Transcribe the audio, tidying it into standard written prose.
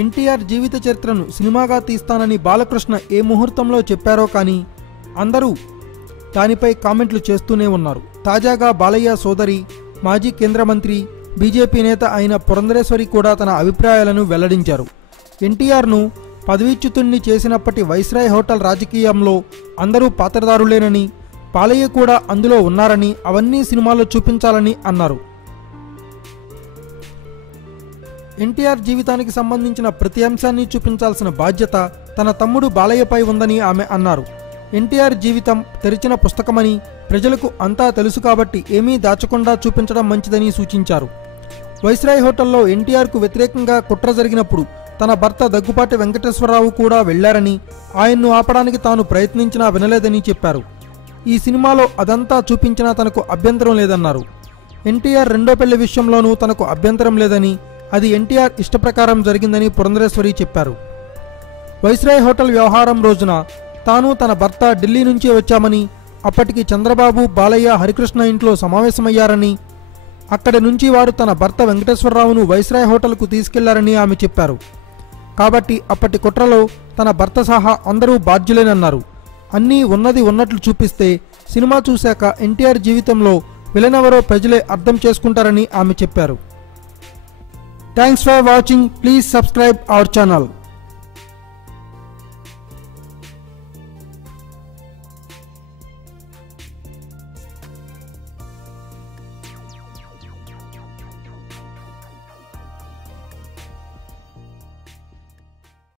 ఎన్టీఆర్ జీవిత చరిత్రను సినిమాగా తీస్తానని బాలకృష్ణ ఏ ముహూర్తంలో చెప్పారో కానీ అందరూ దానిపై కామెంట్లు చేస్తూనే ఉన్నారు. తాజాగా బాలయ్య సోదరి, మాజీ కేంద్ర మంత్రి, బీజేపీ నేత అయిన పురంధరేశ్వరి కూడా తన అభిప్రాయాలను వెల్లడించారు. ఎన్టీఆర్ను పదవీచ్యుతుణ్ణి చేసినప్పటి వైస్రాయ్ హోటల్ రాజకీయంలో అందరూ పాత్రదారులేనని, బాలయ్య కూడా అందులో ఉన్నారని, అవన్నీ సినిమాలో చూపించాలని అన్నారు. ఎన్టీఆర్ జీవితానికి సంబంధించిన ప్రతి అంశాన్ని చూపించాల్సిన బాధ్యత తన తమ్ముడు బాలయ్యపై ఉందని ఆమె అన్నారు. ఎన్టీఆర్ జీవితం తెరిచిన పుస్తకమని, ప్రజలకు అంతా తెలుసు కాబట్టి ఏమీ దాచకుండా చూపించడం మంచిదని సూచించారు. వైస్రాయ్ హోటల్లో ఎన్టీఆర్కు వ్యతిరేకంగా కుట్ర జరిగినప్పుడు తన భర్త దగ్గుపాటి వెంకటేశ్వరరావు కూడా వెళ్లారని, ఆయన్ను ఆపడానికి తాను ప్రయత్నించినా వినలేదని చెప్పారు. ఈ సినిమాలో అదంతా చూపించినా తనకు అభ్యంతరం లేదన్నారు. ఎన్టీఆర్ రెండో పెళ్లి విషయంలోనూ తనకు అభ్యంతరం లేదని, అది ఎన్టీఆర్ ఇష్టప్రకారం జరిగిందని పురంధరేశ్వరి చెప్పారు. వైస్రాయ్ హోటల్ వ్యవహారం రోజున తాను తన భర్త ఢిల్లీ నుంచి వచ్చామని, అప్పటికి చంద్రబాబు, బాలయ్య హరికృష్ణ ఇంట్లో సమావేశమయ్యారని, అక్కడి నుంచి వారు తన భర్త వెంకటేశ్వరరావును వైస్రాయ్ హోటల్కు తీసుకెళ్లారని ఆమె చెప్పారు. కాబట్టి అప్పటి కుట్రలో తన భర్త సహా అందరూ బాధ్యులేనన్నారు. అన్నీ ఉన్నది ఉన్నట్లు చూపిస్తే సినిమా చూశాక ఎన్టీఆర్ జీవితంలో విలనెవరో ప్రజలే అర్థం చేసుకుంటారని ఆమె చెప్పారు. Thanks for watching. Please subscribe our channel.